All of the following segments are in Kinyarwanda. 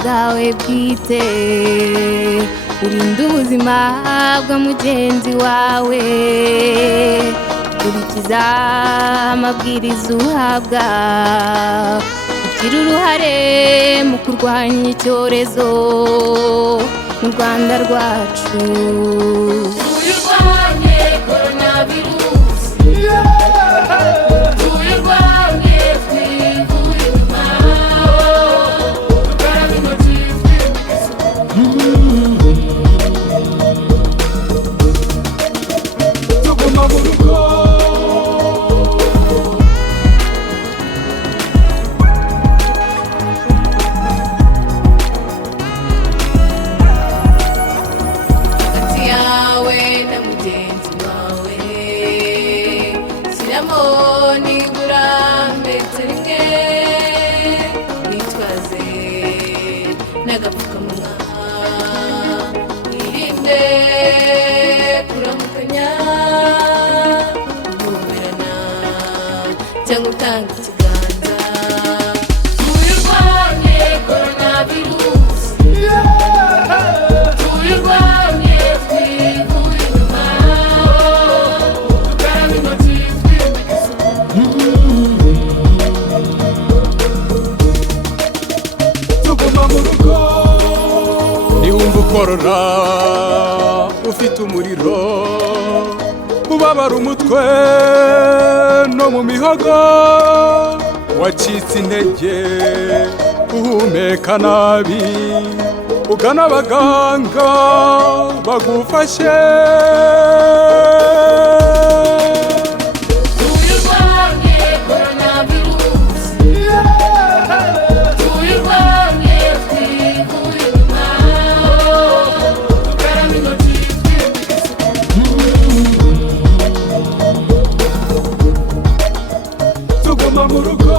bwawe bwite, urinde ubuzima bwa mugenzi wawe, kurikiza amabwiriza uhabwa, ugira uruhare mu kurwanya icyorezo mu Rwanda rwacu. Tuyirwanye coronavirus, tuyirwanye twivure inyuma, dukaraba intoki twibuka isuku, tuguma mu rugo. N'agapfukamunwa irinde kuramukanya, guhoberana cyangwa utanga ikiganza. Tuyirwanye coronavirus, tuyirwanye twivure inyuma, dukaraba intoki twibuka isuku, tuguma mu rugo. Niwumva ukorora ufite umuriro, ubabara umutwe no mu mihogo, wacitse intege uhumeka nabi, ugana abaganga bagufashe. Tuyirwanye coronavirus, tuyirwanye twivure inyuma, dukaraba intoki twibuka isuku, Tuguma mu rugo.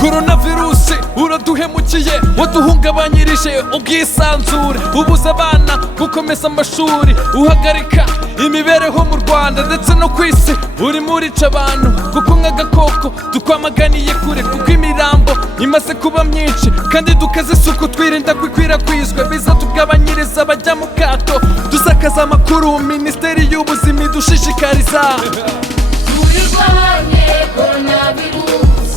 Coronavirus uraduhemukiye, waduhungabanyirije ubwisanzure, ubuza abana gukomeza amashuri, uhagarika imibereho mu Rwanda ndetse no ku isi. Urimo urica abantu kuko nk'agakoko tukwamaganiye kure, kuko imirambo imaze kuba myinshi, kandi dukaze isuku twirinda kwikwirakwizwa, biza tugabanyiriza abajya mu kato, dusakaza amakuru Minisiteri y'Ubuzima idushishikariza. tuyirwanye coronavirus.